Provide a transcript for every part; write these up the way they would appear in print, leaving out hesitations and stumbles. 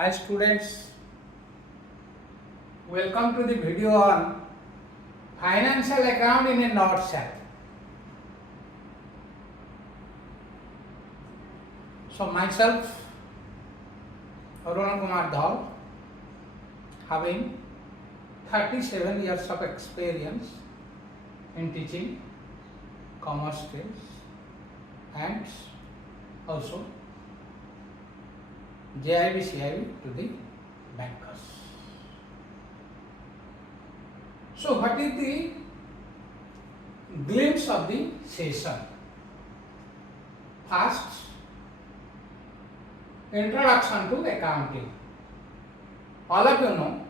Hi students, welcome to the video on financial account in a nutshell. So myself, Arun Kumar Dal, having 37 years of experience in teaching commerce skills and also JIB, CIB to the bankers. So what is the glimpse of the session? First, introduction to accounting. All of you know,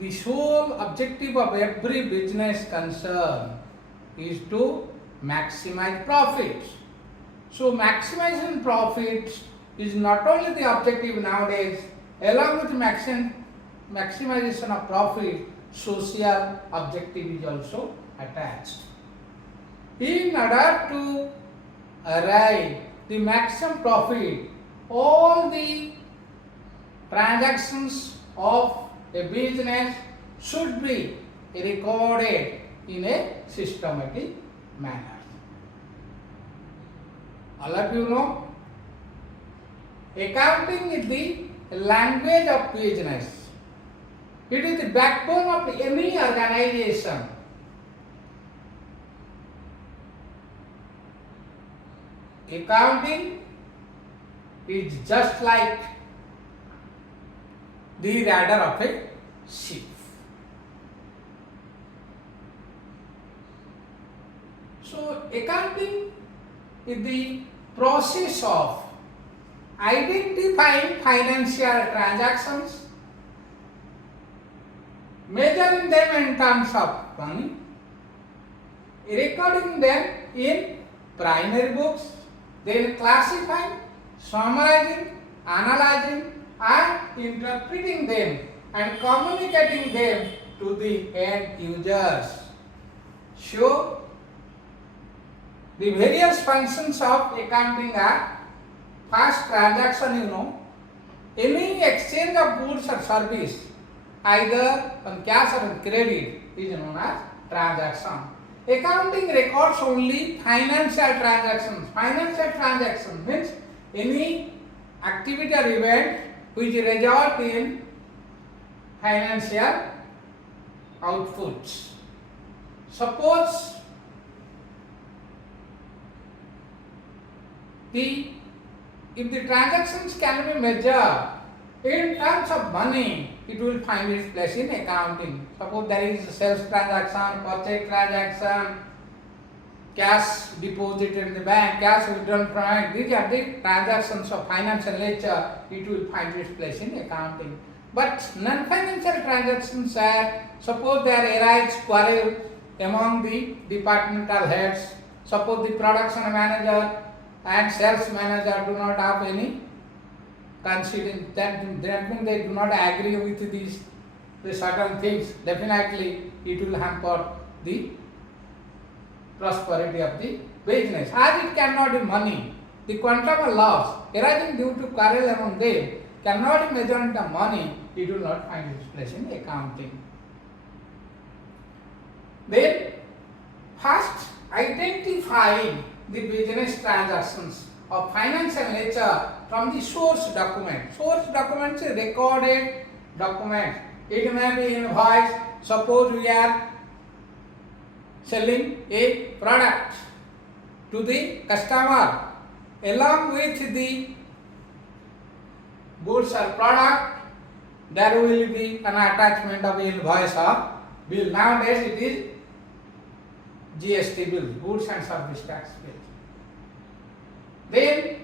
the sole objective of every business concern is to maximize profits. So maximizing profits is not only the objective nowadays, along with maximization of profit, social objective is also attached. In order to arrive the maximum profit, all the transactions of a business should be recorded in a systematic manner. All of you know, accounting is the language of business. It is the backbone of any organization. Accounting is just like the rudder of a ship. So accounting is the process of identifying financial transactions, measuring them in terms of money, recording them in primary books, then classifying, summarizing, analyzing and interpreting them and communicating them to the end users. So, the various functions of accounting are: first, transaction, any exchange of goods or service either on cash or on credit is known as transaction. Accounting records only financial transactions. Financial transaction means any activity or event which result in financial outputs. Suppose if the transactions can be measured in terms of money, it will find its place in accounting. Suppose there is a sales transaction, purchase transaction, cash deposit in the bank, cash withdrawn from bank. These are the transactions of financial nature. It will find its place in accounting. But non-financial transactions are, suppose there arise quarrel among the departmental heads. Suppose the production manager and sales manager do not have any considering that means they do not agree with the certain things. Definitely it will hamper the prosperity of the business. As it cannot be money, the quantum of loss arising due to quarrel among them cannot be measured into money, it will not find its place in accounting. Then first, identifying the business transactions of financial nature from the source document. Source document is a recorded document. It may be invoice. Suppose we are selling a product to the customer. Along with the goods or product, there will be an attachment of invoice or bill. Nowadays it is GST bill, goods and service tax bill. Then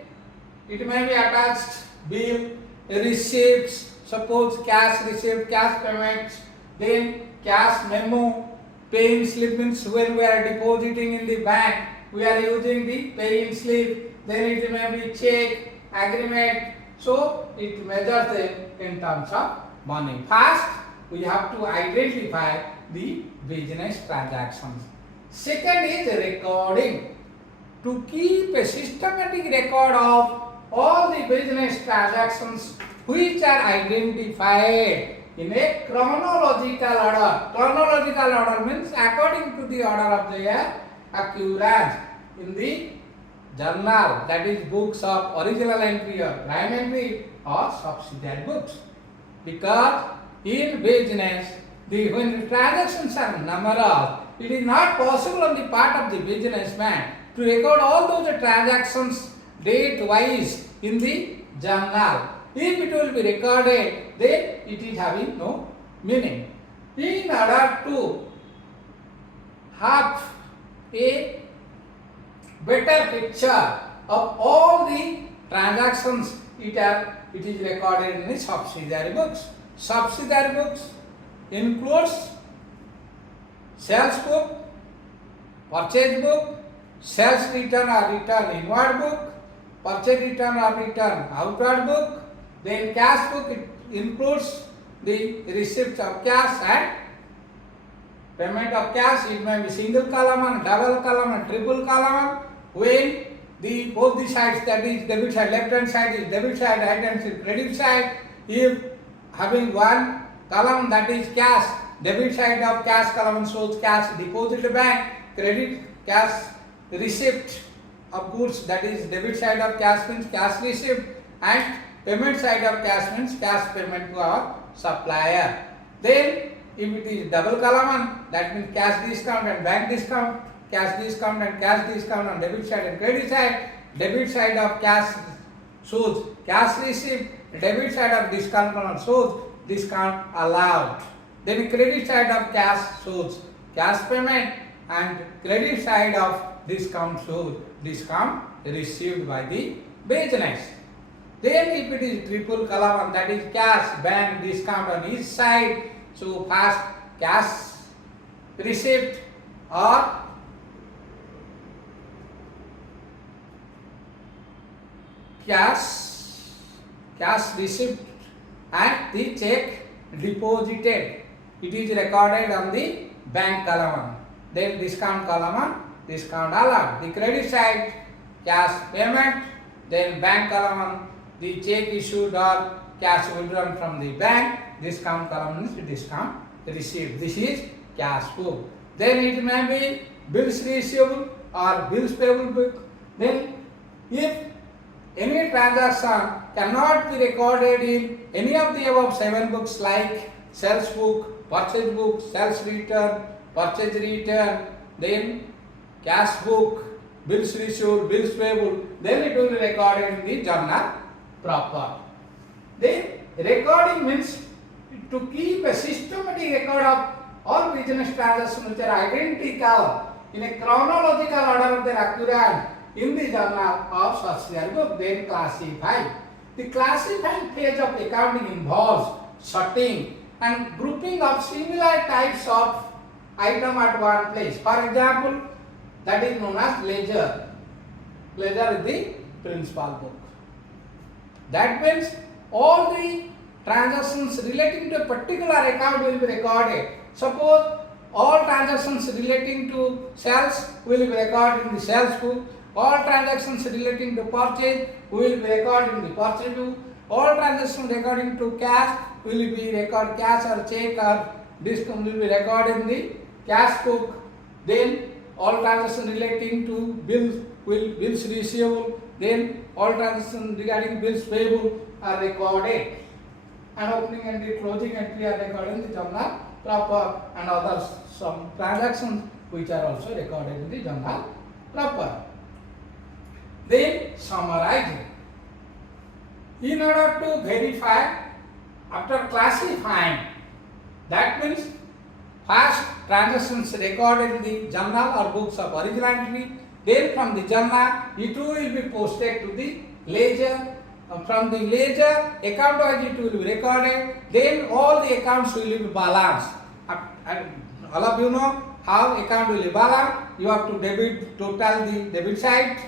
it may be attached bill, receipts, suppose cash receipt, cash payments, then cash memo, paying slip means when we are depositing in the bank, we are using the paying slip, then it may be check, agreement, so it measures them in terms of money. First, we have to identify the business transactions. Second is recording. To keep a systematic record of all the business transactions which are identified in a chronological order. Chronological order means according to the order of their occurrence in the journal, that is books of original entry or prime entry or subsidiary books. Because in business, when the transactions are numerous, it is not possible on the part of the businessman to record all those transactions date-wise in the journal. If it will be recorded, then it is having no meaning. In order to have a better picture of all the transactions, it is recorded in the subsidiary books. Subsidiary books includes sales book, purchase book, sales return or return inward book, purchase return or return outward book. Then cash book, it includes the receipts of cash and payment of cash. It may be single column and double column and triple column. When both the sides, that is debit side, left hand side is debit side, right hand side is credit side. If having one column, that is cash, debit side of cash column shows cash deposit bank, credit cash receipt of goods, that is debit side of cash means cash receipt, and payment side of cash means cash payment to our supplier. Then if it is double column, that means cash discount and bank discount, cash discount and cash discount on debit side and credit side. Debit side of cash shows cash receipt, debit side of discount column shows discount allowed. Then credit side of cash shows cash payment and credit side of discount shows discount received by the business. Then if it is triple column, that is cash, bank, discount on each side, so first cash receipt or cash receipt and the check deposited, it is recorded on the bank column. Then discount column, discount allowed. The credit side, cash payment. Then bank column, the check issued or cash withdrawn from the bank. Discount column is discount received. This is cash book. Then it may be bills receivable or bills payable book. Then if any transaction cannot be recorded in any of the above 7 books like sales book, purchase book, sales return, purchase return, then cash book, bills received, bills payable, then it will be recorded in the journal proper. Then recording means to keep a systematic record of all business transactions which are identical in a chronological order of their occurrence in the journal of subsidiary book. Then classify. The classifying phase of accounting involves sorting and grouping of similar types of item at one place. For example, that is known as ledger. Ledger is the principal book. That means all the transactions relating to a particular account will be recorded. Suppose all transactions relating to sales will be recorded in the sales book. All transactions relating to purchase will be recorded in the purchase book. All transactions regarding to cash will be recorded, cash or check or discount will be recorded in the cash book. Then all transactions relating to bills receivable. Then all transactions regarding bills payable are recorded. And opening entry, closing entry are recorded in the journal proper, and others some transactions which are also recorded in the journal proper. Then summarizing. In order to verify after classifying, that means first transactions recorded in the journal or books of original entry, then from the journal it will be posted to the ledger. From the ledger, account wise it will be recorded, then all the accounts will be balanced. And all of you know how account will be balanced. You have to total the debit side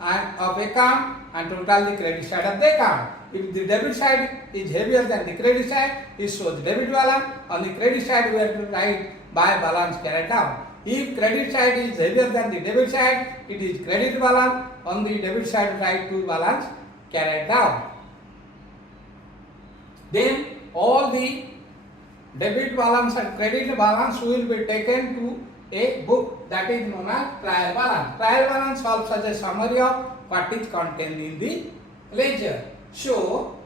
of account and total the credit side of the account. If the debit side is heavier than the credit side, it shows debit balance. On the credit side, we have to write by balance carried down. If credit side is heavier than the debit side, it is credit balance. On the debit side, write to balance carried down. Then all the debit balance and credit balance will be taken to a book that is known as trial balance. Trial balance serves as a summary of what is contained in the ledger. So,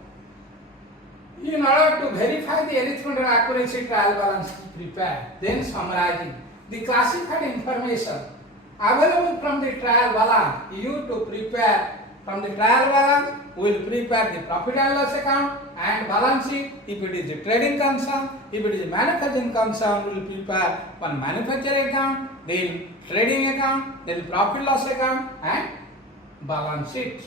in order to verify the arrangement and accuracy, trial balance is prepared. Then summarizing the classified information available from the trial balance, you to prepare from the trial balance, we will prepare the profit and loss account and balance sheet. If it is a trading concern, if it is a manufacturing concern, we will prepare one manufacturing account, then trading account, then profit loss account and balance sheet.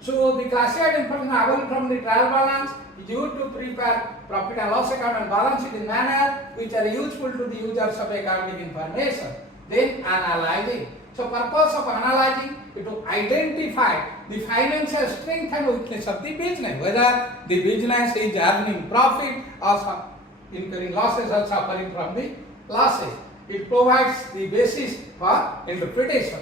So the classified information available from the trial balance is used to prepare profit and loss account and balance sheet in manner which are useful to the users of accounting information. Then analyzing. So purpose of analyzing is to identify the financial strength and weakness of the business, whether the business is earning profit or incurring losses or suffering from the losses. It provides the basis for interpretation.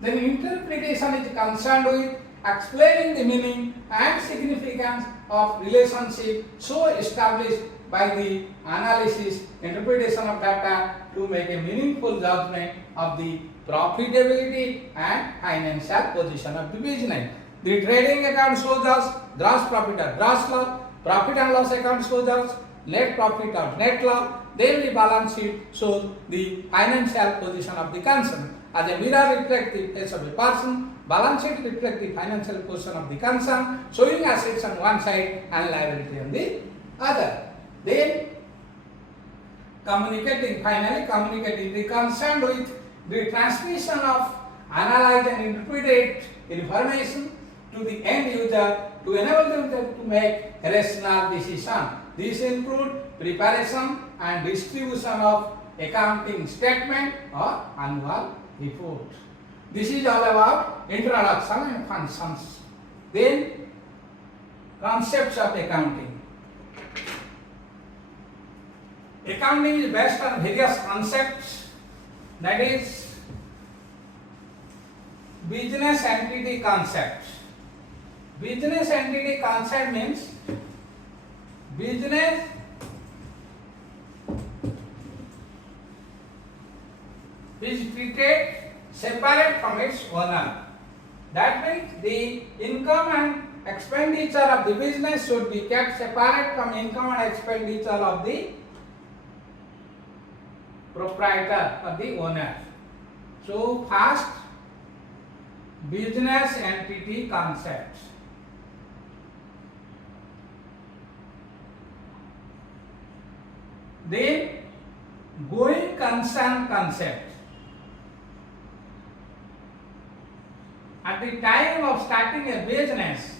Then interpretation is concerned with explaining the meaning and significance of relationship so established by the analysis, interpretation of data to make a meaningful judgment of the profitability and financial position of the business. The trading account shows us gross profit or gross loss, profit and loss account shows us net profit or net loss, then the balance sheet shows the financial position of the concern. As a mirror reflects the face of a person, balance sheet reflects the financial position of the concern, showing assets on one side and liability on the other. Then finally communicating the concerned with the transmission of analyzed and interpreted information to the end user to enable them to make rational decision. These include preparation and distribution of accounting statement or annual report. This is all about introduction and functions. Then concepts of accounting. Accounting is based on various concepts, that is business entity concept. Business entity concept means business is treated separate from its owner. That means the income and expenditure of the business should be kept separate from income and expenditure of the proprietor or the owner. So first, business entity concept. Then going concern concept. At the time of starting a business,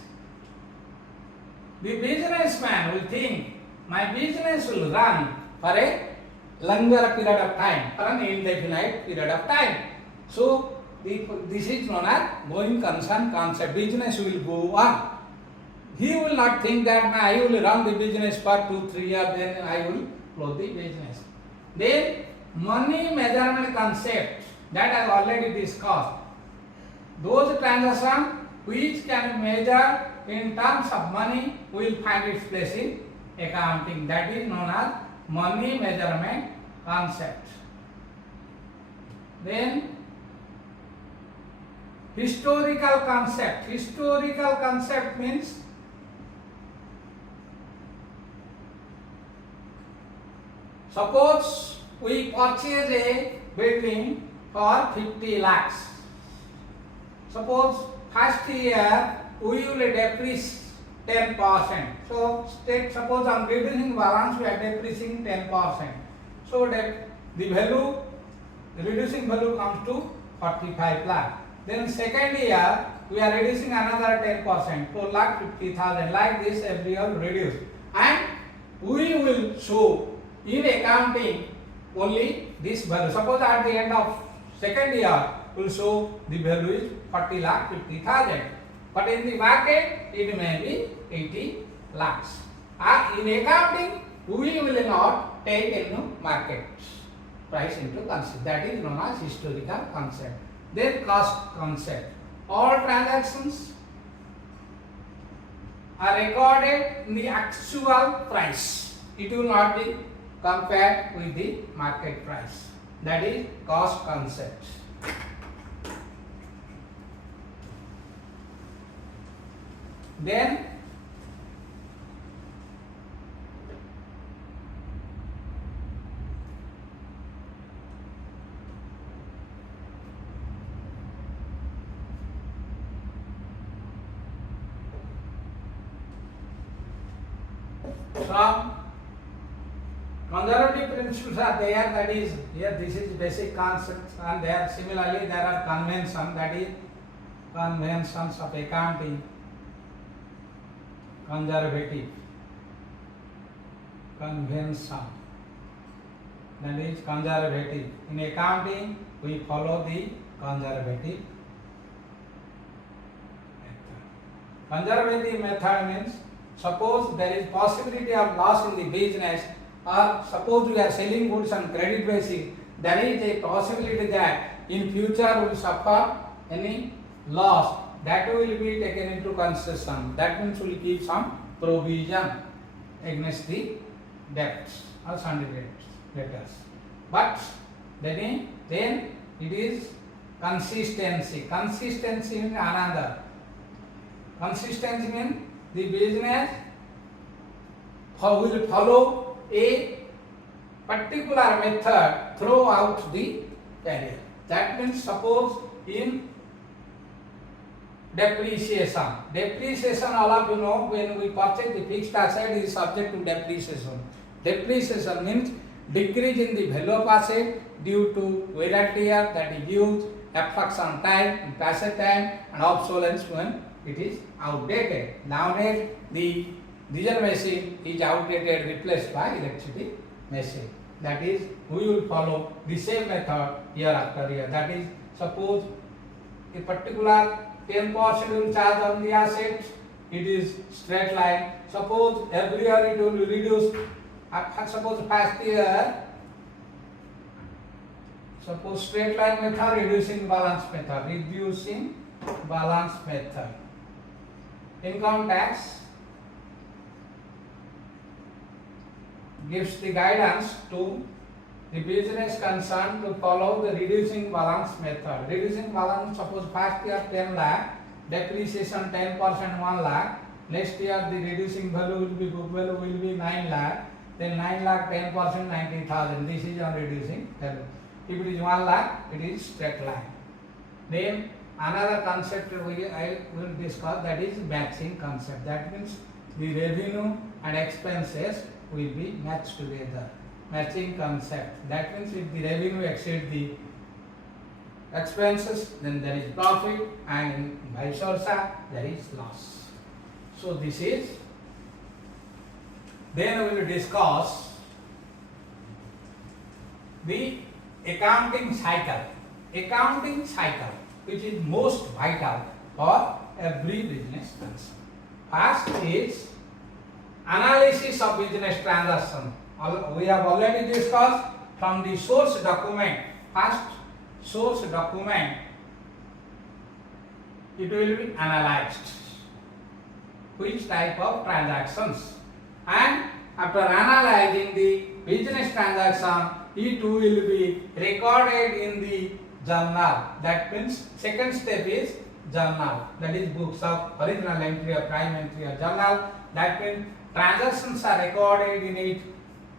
the businessman will think, my business will run for a longer period of time, for an indefinite period of time. So this is known as going concern concept. Business will go on. He will not think that I will run the business for 2-3 years, then I will close the business. Then money measurement concept, that I have already discussed. Those transactions which can be measured in terms of money will find its place in accounting. That is known as money measurement concept. Then historical concept. Historical concept means suppose we purchase a building for 50 lakhs. Suppose first year we will depreciate 10%. So suppose on reducing balance we are depreciating 10%. So that the value, the reducing value comes to 45 lakh. Then second year we are reducing another 10%, 4 lakh 50,000. Like this every year reduce. And we will show in accounting only this value. Suppose at the end of second year we will show the value is 40 lakh 50,000. But in the market it may be 80 lakhs. In accounting we will not take any market price into consideration. That is known as historical concept. Then cost concept. all transactions are recorded in the actual price. It will not be compared with the market price. That is cost concept. Then some conservative principles are there, that is here this is basic concepts, and there similarly there are conventions, that is conventions of accounting. Conservative convention, that is conservative. In accounting we follow the conservative method. Conservative method means suppose there is possibility of loss in the business, or suppose we are selling goods on credit basis, there is a possibility that in future we will suffer any loss, that will be taken into consideration. That means we will keep some provision against the debts or sundry debtors. But then it is consistency. Consistency means another. Consistency means the business will follow a particular method throughout the career. That means suppose in depreciation. Depreciation, all of you know, when we purchase the fixed asset is subject to depreciation. Depreciation means decrease in the value of asset due to wear and tear, that is use, effects on time, passage time, and obsolescence when it is outdated. Nowadays the diesel machine is outdated, replaced by electricity machine. That is, we will follow the same method year after year. That is, suppose a particular 10% will charge on the asset, it is straight line. Suppose every year it will reduce. Suppose past year, suppose straight line method, reducing balance method, reducing balance method. Income tax gives the guidance to the business concerned to follow the reducing balance method. Reducing balance, suppose first year 10 lakh, depreciation 10% 1 lakh, next year the reducing value will be, book value will be 9 lakh, then 9 lakh 10% 90,000, this is on reducing value. If it is 1 lakh, it is straight line. Then another concept I will discuss, that is matching concept. That means the revenue and expenses will be matched together. Matching concept. That means if the revenue exceeds the expenses, then there is profit, and vice versa, there is loss. So this is. Then we will discuss the accounting cycle. Accounting cycle, which is most vital for every business concern. First is analysis of business transaction. We have already discussed from the source document. First source document, it will be analyzed. Which type of transactions, and after analyzing the business transaction, it will be recorded in the journal. That means second step is journal. That is books of original entry or prime entry or journal. That means transactions are recorded in it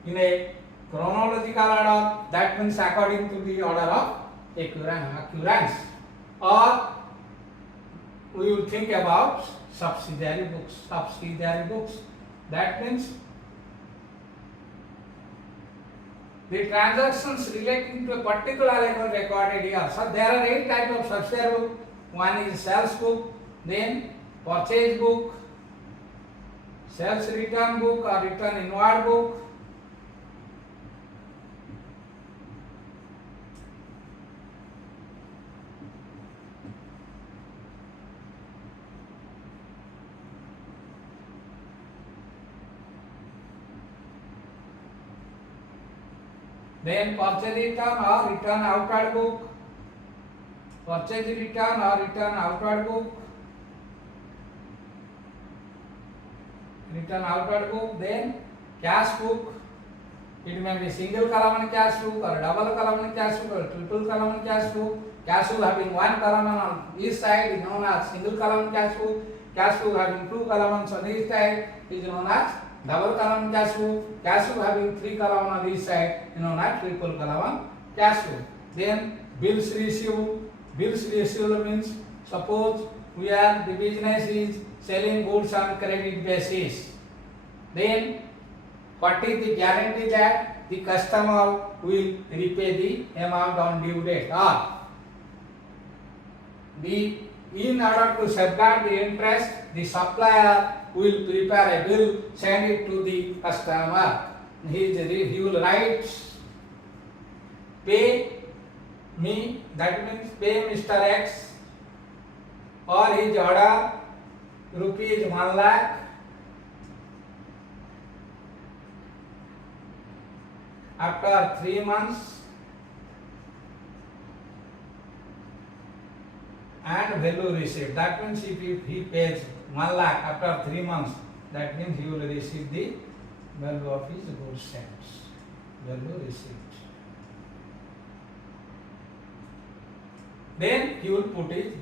in a chronological order. That means according to the order of occurrence. Or we will think about subsidiary books. Subsidiary books. That means the transactions relating to a particular account recorded here. So there are 8 types of subsidiary book. One is sales book, then purchase book, sales return book or return inward book, then purchase return or return outward book, purchase return or return outward book, then cash book. It may be single column cash book or double column cash book or triple column cash book. Cash book having one column on each side is known as single column cash book. Cash book having two columns on each side is known as double column cash book. Cash book having three columns on each side is known as triple column cash book. Then bills received. Bills received means suppose we are the business is selling goods on credit basis. Then what is the guarantee that the customer will repay the amount on due date? Or in order to safeguard the interest, the supplier will prepare a bill, send it to the customer. He will write, pay me, that means pay Mr. X for his order rupees 1 lakh after 3 months and value received. That means if he pays 1 lakh after 3 months, that means he will receive the value of his goods sent. Value received. Then he will put his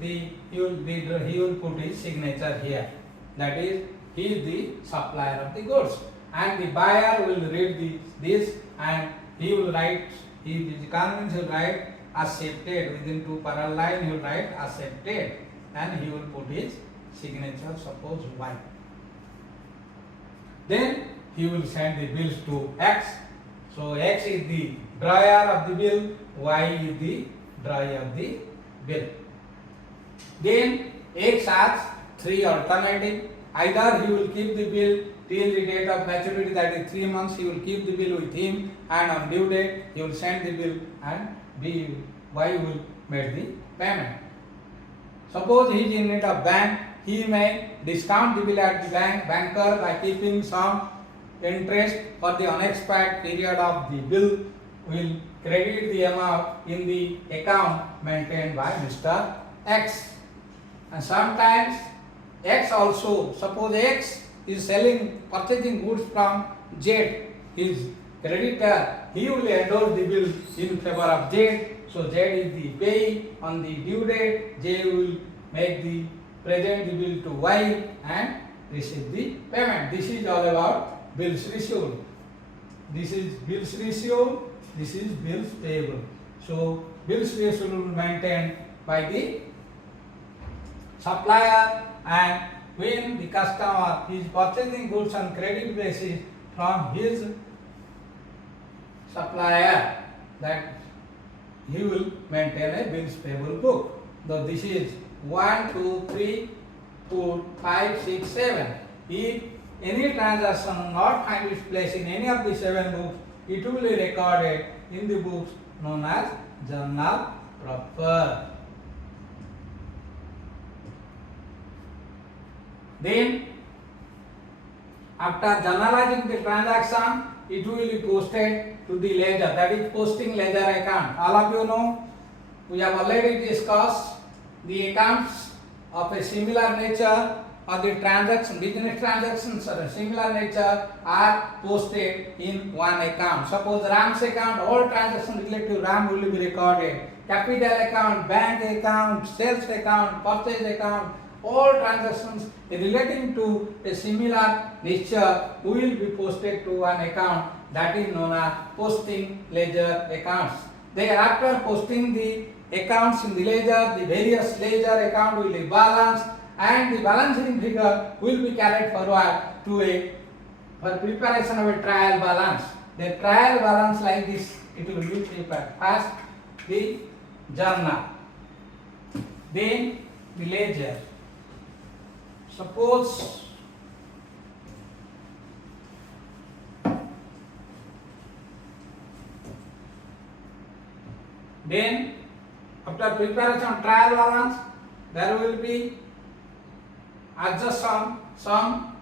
signature here. That is, he is the supplier of the goods, and the buyer will read this and he will write. The convenience will write accepted within 2 parallel line. He will write accepted, and he will put his signature. Suppose Y. Then he will send the bills to X. So X is the drawer of the bill. Y is the drawer of the bill. Then X has 3 alternatives. Either he will keep the bill till the date of maturity, that is 3 months. He will keep the bill with him, and on due date he will send the bill, and Y will make the payment. Suppose he is in need of bank, he may discount the bill at the banker by keeping some interest for the unexpired period of the bill. Will credit the amount in the account maintained by Mr. X. And sometimes X also, suppose X is purchasing goods from Z, his creditor, he will endorse the bill in favor of Z. So Z is the payee. On the due date, J will present the bill to Y and receive the payment. This is all about bills received. This is bills received. This is bills payable. So bills received will be maintained by the supplier, and when the customer is purchasing goods on credit basis from his supplier, that he will maintain a bills payable book. So this is 1, 2, 3, 4, 5, 6, 7. If any transaction not find its place in any of the 7 books, it will be recorded in the books known as journal proper. Then, after journalizing the transaction, it will be posted to the ledger, that is posting ledger account. All of you know, we have already discussed the accounts of a similar nature, or the business transactions of a similar nature are posted in one account. Suppose Ram's account, all transactions related to Ram will be recorded. Capital account, bank account, sales account, purchase account, all transactions relating to a similar nature will be posted to one account, that is known as posting ledger accounts. Thereafter, posting the accounts in the ledger, the various ledger account will be balanced, and the balancing figure will be carried forward to for preparation of a trial balance. The trial balance like this, it will be prepared. First, the journal, then the ledger. Suppose then after preparation of trial balance, there will be adjust sum.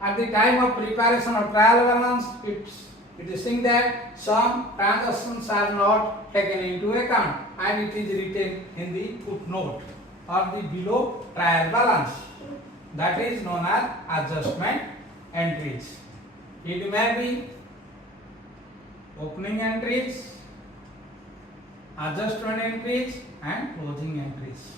At the time of preparation of trial balance, It is saying that some transactions are not taken into account and it is written in the footnote or the below trial balance. That is known as adjustment entries. It may be opening entries, adjustment entries and closing entries.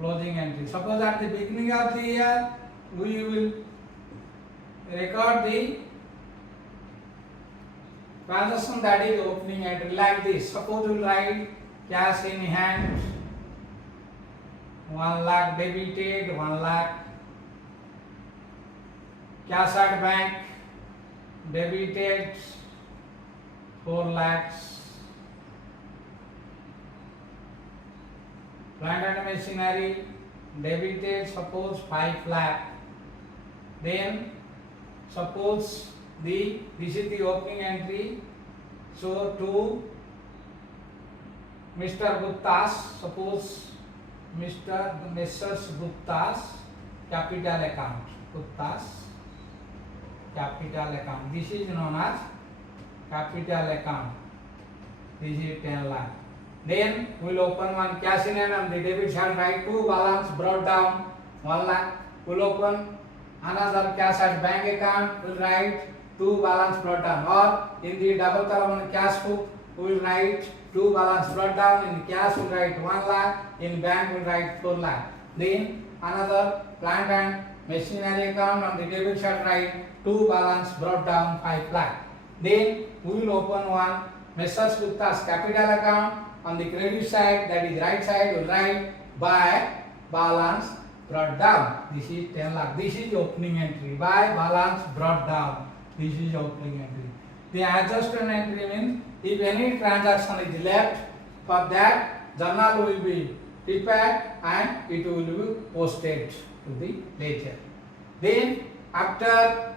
Closing entry. Suppose at the beginning of the year we will record the transaction, that is opening entry, like this. Suppose we write cash in hand 1 lakh debited, 1 lakh. Cash at bank debited 4 lakhs. Plant and machinery debited, suppose 5 lakh. Then suppose this is the opening entry. So to Mr. Gupta's, suppose Messrs. Gupta's capital account. Gupta's capital account. This is known as capital account. This is 10 lakh. Then we will open one cash in hand on the debit side, write to balance brought down 1 lakh. We will open another cash at bank account, we will write to balance brought down, or in the double column on cash book we will write to balance brought down. In cash we will write 1 lakh, in bank we will write 4 lakh. Then another plant and machinery account on the debit side, write to balance brought down 5 lakh. Then we will open one Messrs. Gupta's capital account. On the credit side, that is right side, we will write by balance brought down. This is 10 lakh. This is opening entry. By balance brought down. This is opening entry. The adjustment entry means if any transaction is left, for that journal will be prepared and it will be posted to the ledger. Then after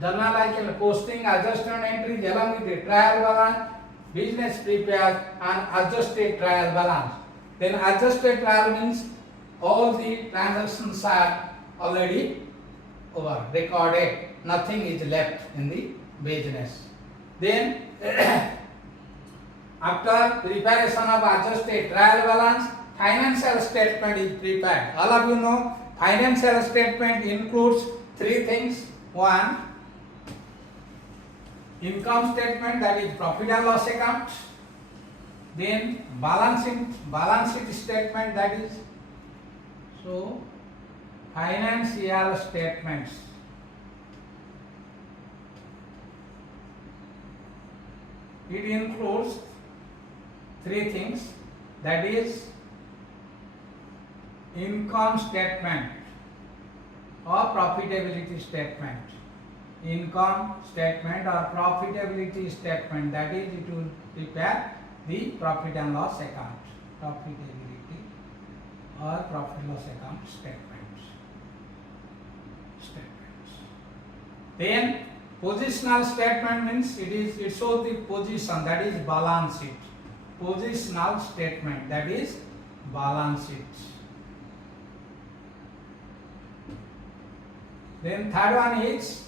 journal posting adjustment entries along with the trial balance, business prepares an adjusted trial balance. Then adjusted trial means all the transactions are already over, recorded, nothing is left in the business. Then after preparation of adjusted trial balance, financial statement is prepared. All of you know financial statement includes 3 things. 1, income statement, that is profit and loss account. Then balance sheet statement, that is so financial statements. It includes 3 things, that is income statement or profitability statement. Income statement or profitability statement, that is it will prepare the profit and loss account. Profitability or profit loss account statements. Then positional statement means it shows the position, that is balance sheet. Positional statement, that is balance sheet. Then third one is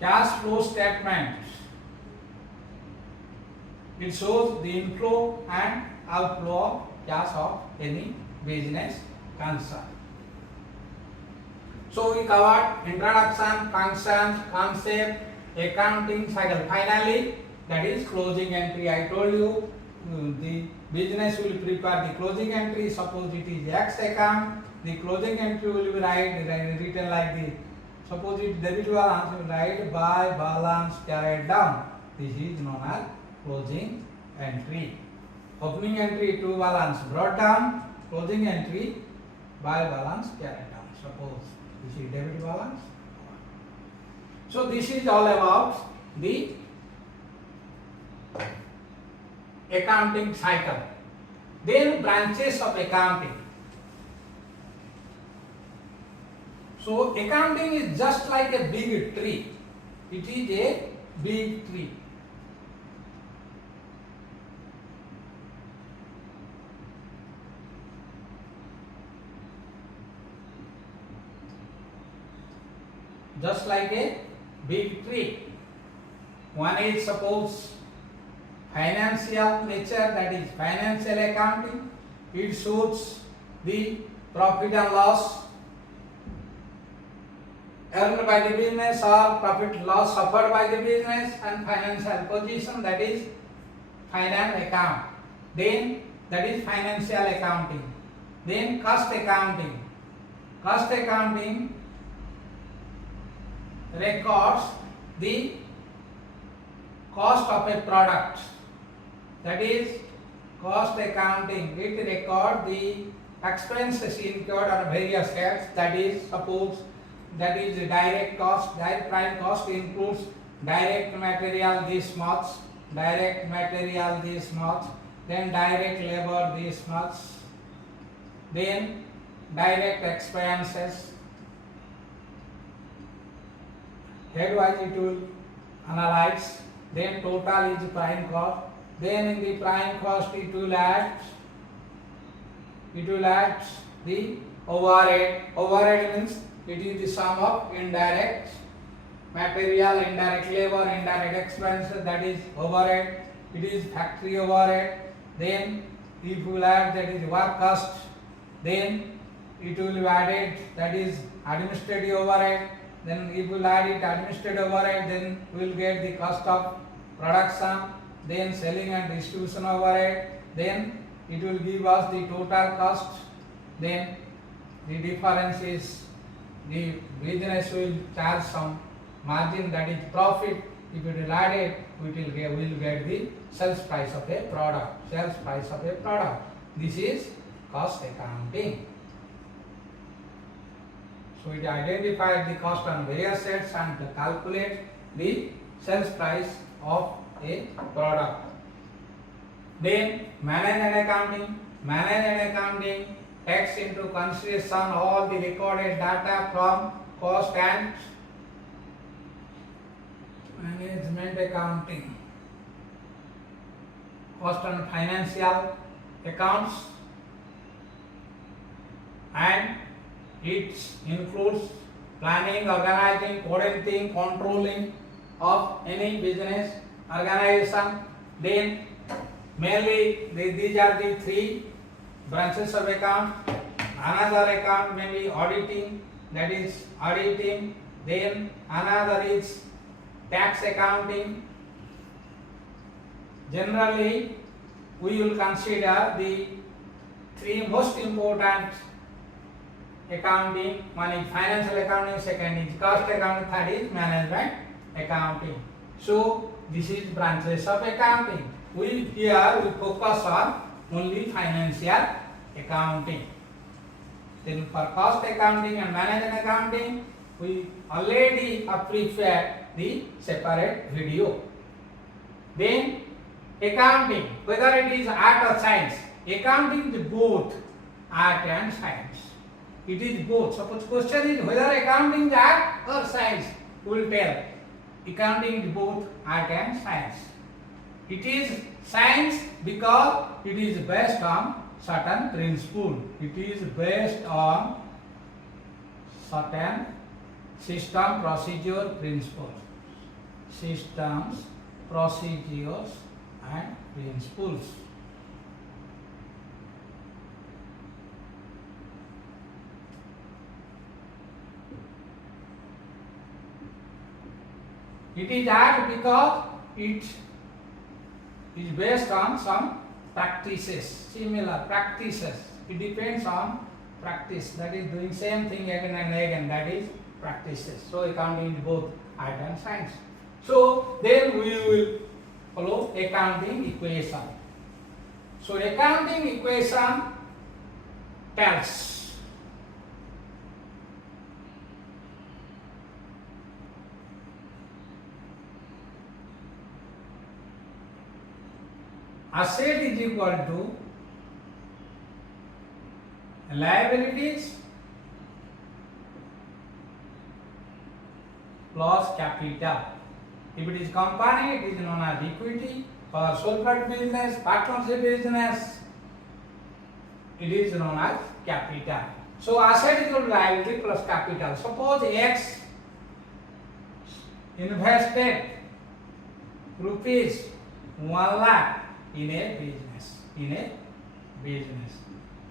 cash flow statement. It shows the inflow and outflow of cash of any business concern. So we covered introduction, functions, concept, accounting cycle. Finally, that is closing entry. I told you the business will prepare the closing entry. Suppose it is X account, the closing entry will be written like this. Suppose it debit balance, we will write by balance carried down. This is known as closing entry. Opening entry to balance brought down, closing entry by balance carried down. Suppose this is debit balance. So this is all about the accounting cycle. Then branches of accounting. So accounting is just like a big tree. It is a big tree. Just like a big tree. One is suppose financial nature, that is financial accounting. It shows the profit and loss earned by the business or profit loss suffered by the business, and financial position, that is finance account. Then that is financial accounting. Then cost accounting. Cost accounting records the cost of a product. That is cost accounting. It records the expenses incurred on various heads. That is suppose that is direct cost. Direct prime cost includes direct material this much, direct material this much, then direct labor this much, then direct expenses. Headwise it will analyze. Then total is prime cost. Then in the prime cost it will add the overhead. Overhead means it is the sum of indirect material, indirect labor, indirect expenses, that is overhead. It is factory overhead. Then if you will add, that is work cost. Then it will be added, that is administrative overhead. Then if you will add it administrative overhead, then we will get the cost of production. Then selling and distribution overhead. Then it will give us the total cost. Then the difference is the business will charge some margin, that is profit. If it will add it, we will get the sales price of a product. Sales price of a product. This is cost accounting. So it identifies the cost on various sets and calculate the sales price of a product. Then management accounting. Management accounting takes into consideration all the recorded data from cost and management accounting. Cost and financial accounts, and it includes planning, organizing, coordinating, controlling of any business organization. Then mainly these are the three branches of account. Another account may be auditing, that is auditing. Then another is tax accounting. Generally we will consider the three most important accounting. One is financial accounting, second is cost accounting, third is management accounting. So this is branches of accounting. We focus on only financial accounting. Then for cost accounting and management accounting, we already have prepared the separate video. Then accounting, whether it is art or science. Accounting is both art and science. It is both. Suppose question is whether accounting is art or science, we will tell accounting is both art and science. It is science because it is based on certain principle. It is based on certain system, procedure, principles. Systems, procedures and principles. It is art because it is based on some practices, similar practices. It depends on practice, that is doing same thing again and again, that is practices. So accounting is both art and science. So then we will follow accounting equation. So accounting equation tells asset is equal to liabilities plus capital. If it is company, it is known as equity. For sole proprietor business, partnership business, it is known as capital. So asset is equal to liability plus capital. Suppose X invested rupees 1 lakh in a business.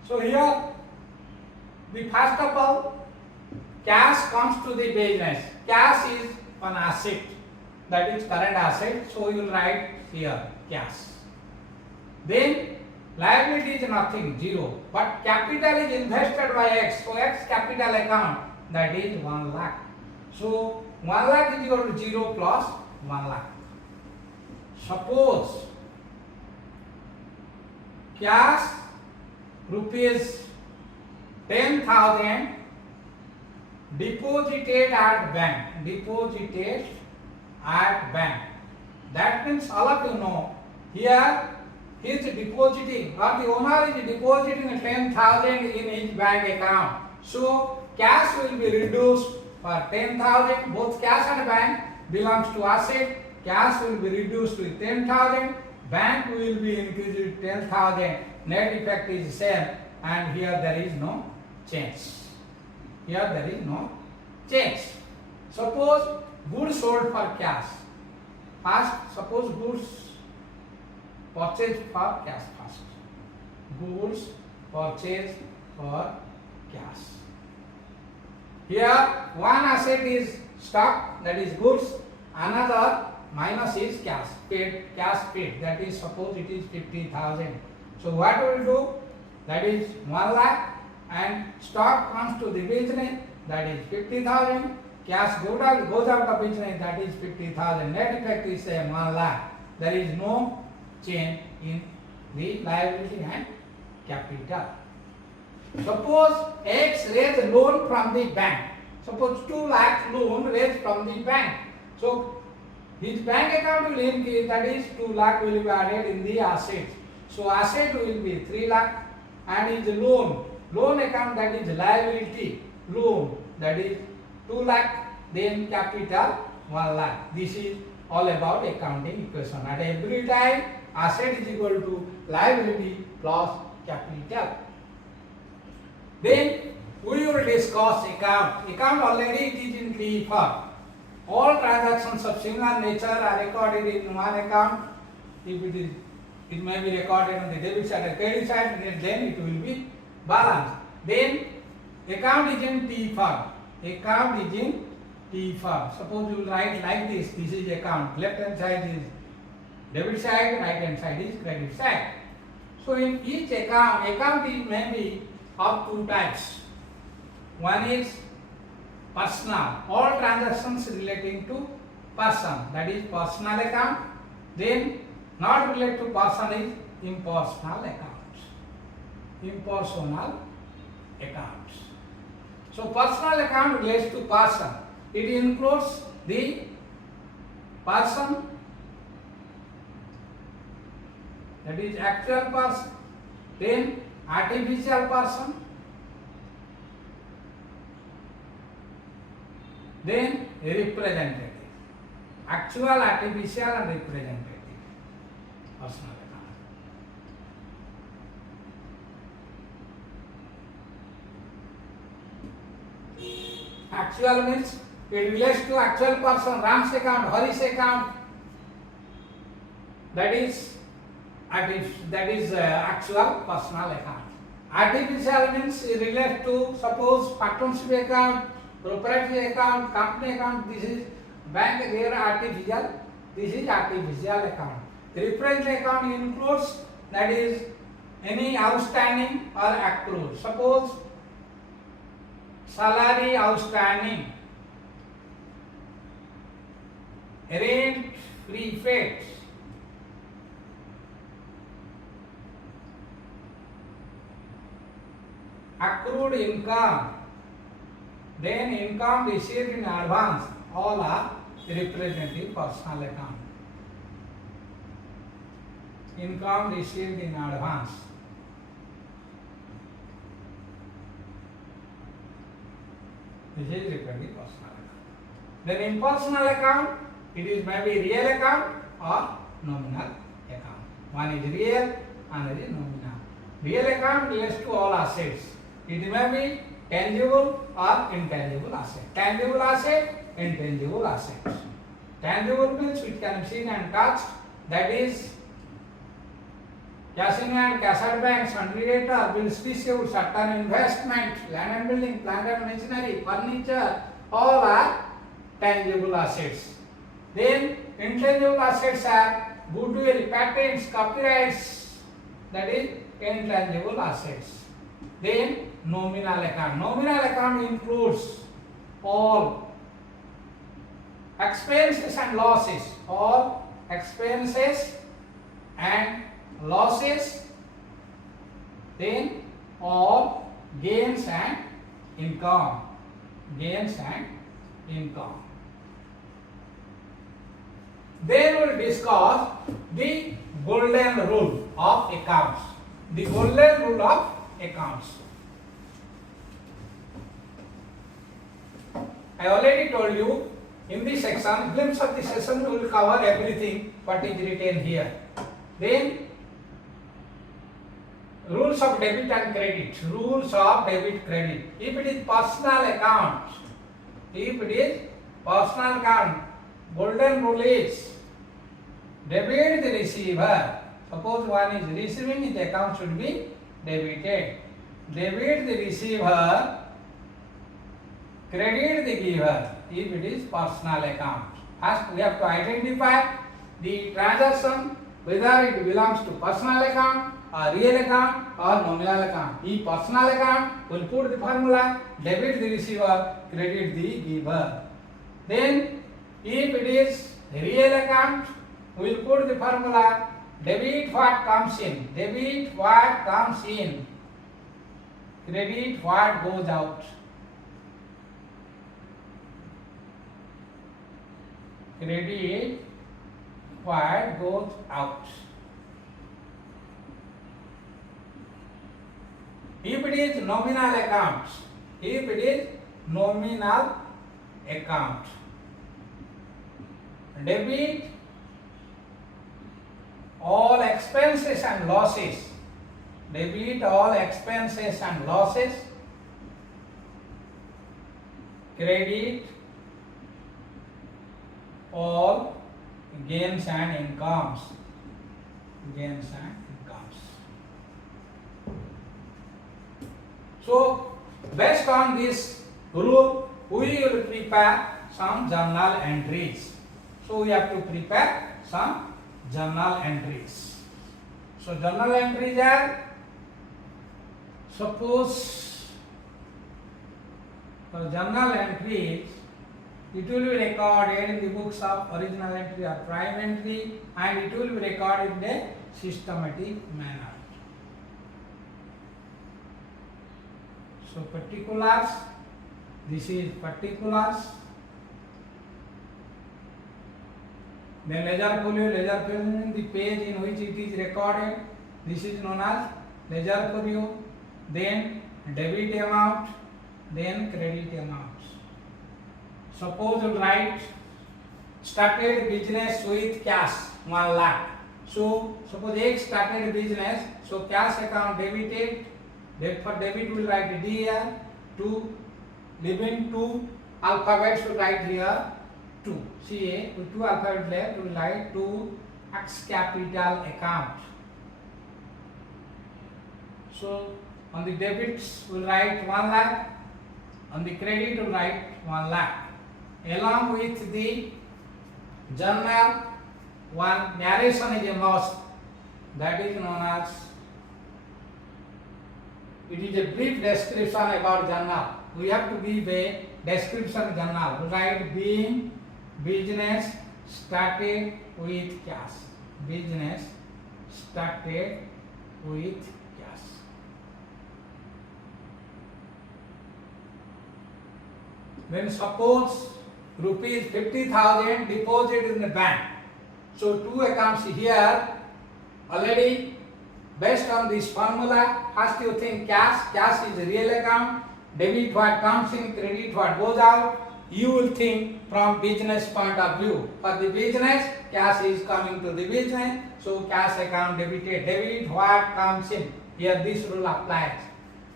So here, the first of all, cash comes to the business. Cash is an asset, that is current asset. So you will write here cash. Then liability is nothing, 0. But capital is invested by X. So X capital account, that is 1 lakh. So 1 lakh is equal to 0 plus 1 lakh. Suppose cash rupees 10,000 deposited at bank. That means all of you know here he is depositing, or the owner is depositing 10,000 in his bank account. So cash will be reduced for 10,000. Both cash and bank belongs to asset. Cash will be reduced to 10,000. Bank will be increased to 10,000. Net effect is same, and here there is no change. Suppose goods sold for cash. First, suppose goods purchased for cash first. Goods purchased for cash. Here one asset is stock, that is goods. Another minus is cash paid, that is suppose it is 50,000. So what we will do? That is 1 lakh, and stock comes to the business, that is 50,000. Cash goes out of business, that is 50,000. Net effect is 1 lakh. There is no change in the liability and capital. Suppose X raised loan from the bank. Suppose 2 lakh loan raised from the bank. So his bank account will increase, that is 2 lakh will be added in the asset. So asset will be 3 lakh, and his loan account, that is liability, loan, that is 2 lakh, then capital 1 lakh. This is all about accounting equation. At every time asset is equal to liability plus capital. Then we will discuss account. Account already it is in T form. All transactions of similar nature are recorded in one account. If it may be recorded on the debit side or credit side, and then it will be balanced. Then account is in T form. Suppose you will write like this. This is account. Left hand side is debit side, right hand side is credit side. So in each account is maybe of 2 types. One is personal. All transactions relating to person, that is personal account. Then not related to person is impersonal accounts. So personal account relates to person. It includes the person, that is actual person, then artificial person, then representative. Actual, artificial and representative personal account. Actual means it relates to actual person, Ram's account, Hari's account. That is actual personal account. Artificial means it relates to suppose partnership account, proprietary account, company account. This is bank, they are artificial. This is artificial account. Representative account includes, that is any outstanding or accrued. Suppose salary outstanding, rent prepaid, accrued income, then income received in advance, all are representative personal account. Income received in advance. This is representative personal account. Then impersonal account, It is maybe real account or nominal account. One is real, another is nominal. Real account relates to all assets. It may be tangible or intangible asset. Tangible asset, intangible assets. Tangible means which can be seen and touched. That is cash in hand, cash at bank, sundry debtor, bills received, certain investment, land and building, plant and machinery, furniture, all are tangible assets. Then intangible assets are goodwill, patents, copyrights, that is intangible assets. Then nominal account. Nominal account includes all expenses and losses. All expenses and losses. Then all gains and income. Gains and income. Then we will discuss the golden rule of accounts. The golden rule of accounts. I already told you in this section, glimpse of the session we will cover everything what is written here. Then rules of debit and credit. Rules of debit credit. If it is personal account, golden rule is debit the receiver. Suppose one is receiving, the account should be debited. Debit the receiver, credit the giver. If it is personal account, first we have to identify the transaction whether it belongs to personal account or real account or nominal account. If personal account, we will put the formula debit the receiver, credit the giver. Then if it is real account, we will put the formula debit what comes in, debit what comes in, credit what goes out. Credit what goes out. If it is nominal account, debit all expenses and losses. Debit all expenses and losses. Credit all gains and incomes. Gains and incomes. So, based on this rule, we will prepare some journal entries. So, we have to prepare some journal entries. So, journal entries are, suppose for journal entries, it will be recorded in the books of original entry or prime entry, and it will be recorded in a systematic manner. So particulars, this is particulars. Then ledger folio means the page in which it is recorded. This is known as ledger folio. Then debit amount, then credit amount. Suppose you write started business with cash 1 lakh. So suppose X started business, so cash account debited. For debit we will write D here, 2, leaving 2 alphabets we write here 2. CA with 2 alphabets left we will write 2 X capital account. So on the debits we will write 1 lakh, on the credit we will write 1 lakh. Along with the journal, one narration is a must, that is known as, it is a brief description about journal. We have to give a description journal. We write being business started with cash. Business started with cash. Then suppose rupees 50,000 deposited in the bank. So 2 accounts here already. Based on this formula, first you think cash is a real account, debit what comes in, credit what goes out. you will think from business point of view. For the business, cash is coming to the business, so cash account debited. Debit what comes in. Here this rule applies.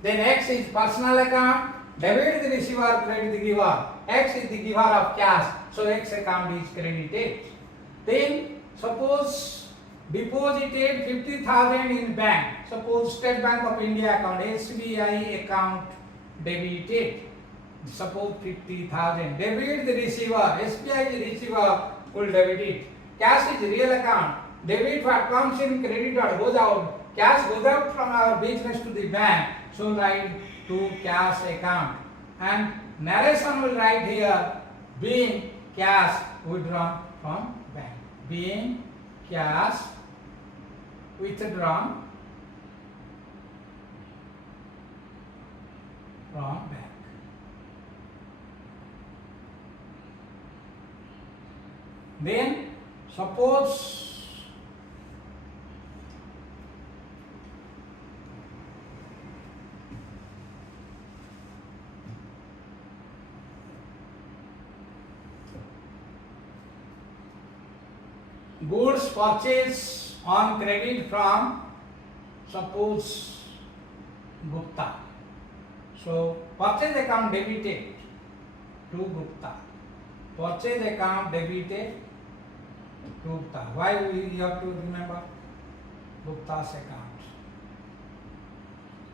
Then X is personal account. Debit the receiver, credit the giver. X is the giver of cash, so X account is credited. Then suppose deposited 50,000 in bank. Suppose State Bank of India account, SBI account debited. Suppose 50,000. Debit the receiver. SBI the receiver will debit it. Cash is real account. Debit what comes in, credit what goes out. Cash goes out from our business to the bank. So write to cash account. And narration will write here being cash withdrawn from bank. Being cash withdrawn from bank. Then suppose goods purchased on credit from, suppose, Gupta. So purchase account debited to Gupta. Purchase account debited to Gupta. Why you have to remember Gupta's account?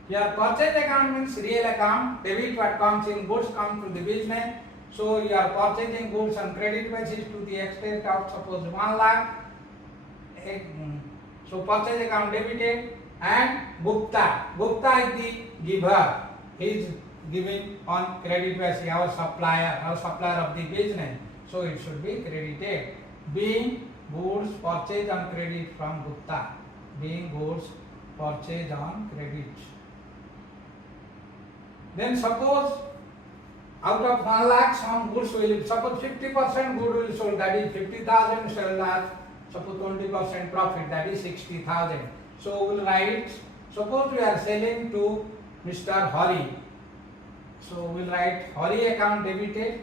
Here purchase account means real account. Debit what comes in, goods come to the business. So you are purchasing goods on credit basis to the extent of suppose 1 lakh. So purchase account debited and Gupta. Gupta is the giver. He is giving on credit basis, our supplier of the business. So it should be credited. Being goods purchased on credit from Gupta. Being goods purchased on credit. Then suppose out of 1 lakh some goods will, suppose 50% good will sold, that is 50,000 sold at, suppose 20% profit, that is 60,000. So we will write, suppose we are selling to Mr. Hari. So we will write Hari account debited,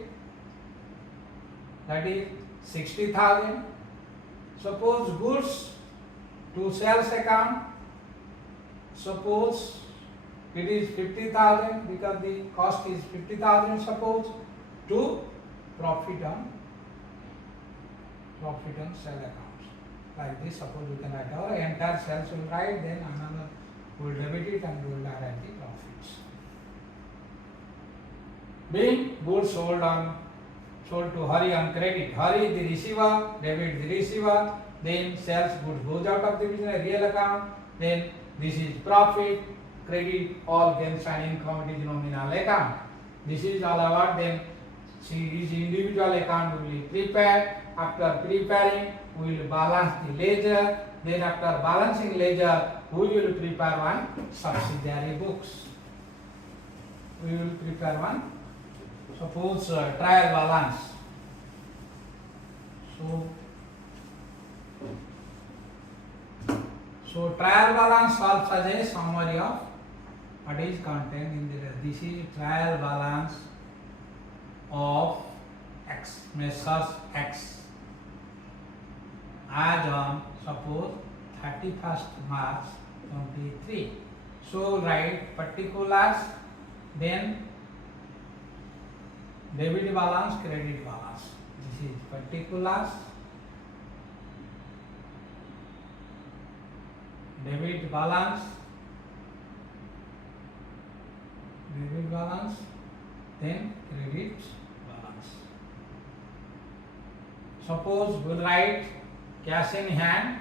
that is 60,000. Suppose goods to sales account, suppose it is 50,000 because the cost is 50,000, suppose, to profit on sale accounts. Like this, suppose we can write our entire sales will write, then another will debit it and we will add the profits. Being goods sold to Hari on credit. Hari the receiver, debit the receiver, then sales goods goes out of the business real account, then this is profit, credit, all gains and income, it is nominal account. This is all about, then his individual account will be prepared. After preparing, we will balance the ledger. Then after balancing ledger, we will prepare one subsidiary books. We will prepare one, suppose trial balance. So trial balance serves as a summary of what is contained in the, this is trial balance of X, measures X, as on suppose 31st March 23. So write particulars, then debit balance, credit balance. This is particulars, debit balance, then credit balance. Suppose we will write cash in hand,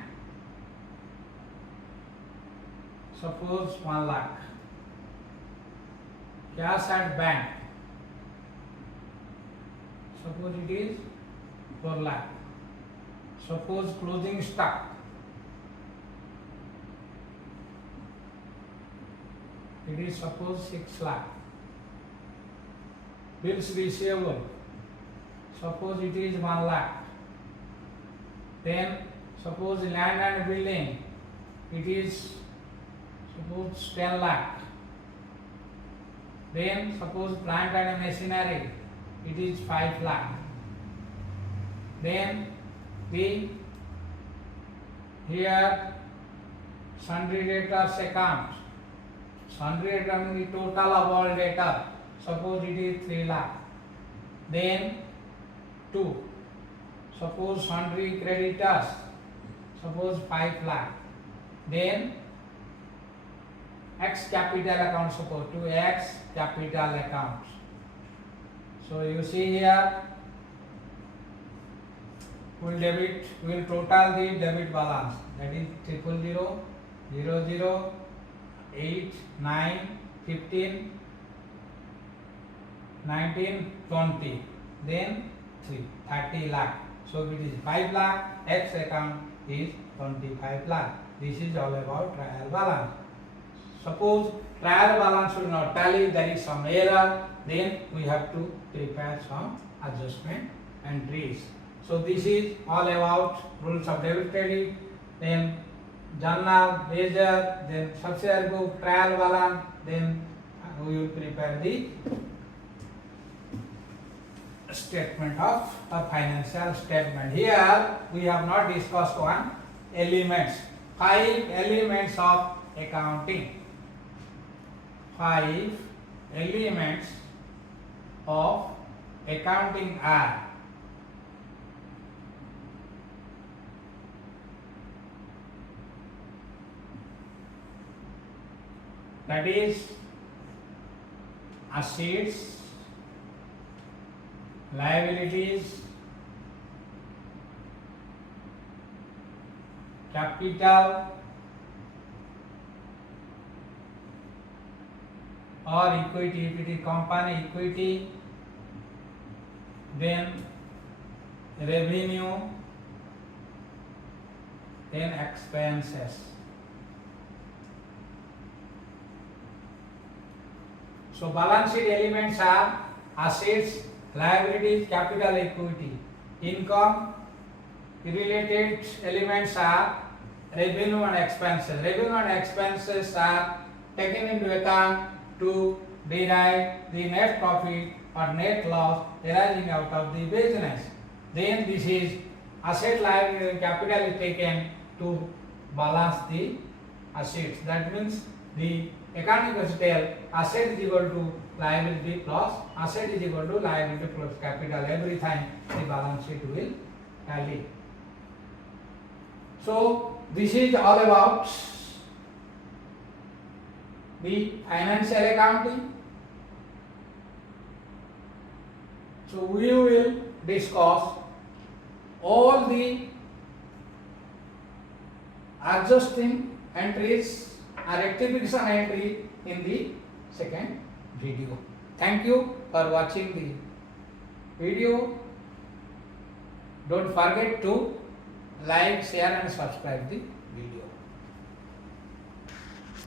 suppose 1 lakh. Cash at bank, suppose it is 4 lakh. Suppose closing stock, it is suppose 6 lakh. Bills receivable, suppose it is 1 lakh. Then suppose land and building, it is suppose 10 lakh. Then suppose plant and machinery, it is 5 lakh. Then the here sundry debtors account. Sundry debtor means the total of all debtor. Suppose it is 3 lakh. Then 2. Suppose sundry creditors. Suppose 5 lakh. Then X capital account, suppose 2X capital accounts. So you see here, will total the debit balance, that is 000, 00, 8, 9, 15, 19, 20, then 30 lakh. So it is 5 lakh, X account is 25 lakh. This is all about trial balance. Suppose trial balance will not tally, there is some error, then we have to prepare some adjustment entries. So this is all about rules of debit credit, then journal, ledger, then subsidiary book, trial balance, then we will prepare the statement of a financial statement. Here we have not discussed one elements, 5 elements of accounting. 5 elements of accounting are: that is assets, liabilities, capital or equity, if it is company equity, then revenue, then expenses. So balance sheet elements are assets, liabilities, capital, equity. Income related elements are revenue and expenses. Revenue and expenses are taken into account to derive the net profit or net loss arising out of the business. Then this is asset, liability and capital is taken to balance the assets. That means the accounting will tell asset is equal to liability plus asset is equal to liability plus capital. Every time the balance sheet will tally. So this is all about the financial accounting. So we will discuss all the adjusting entries or rectification entry in the second video. Thank you for watching the video. Don't forget to like, share and subscribe the video.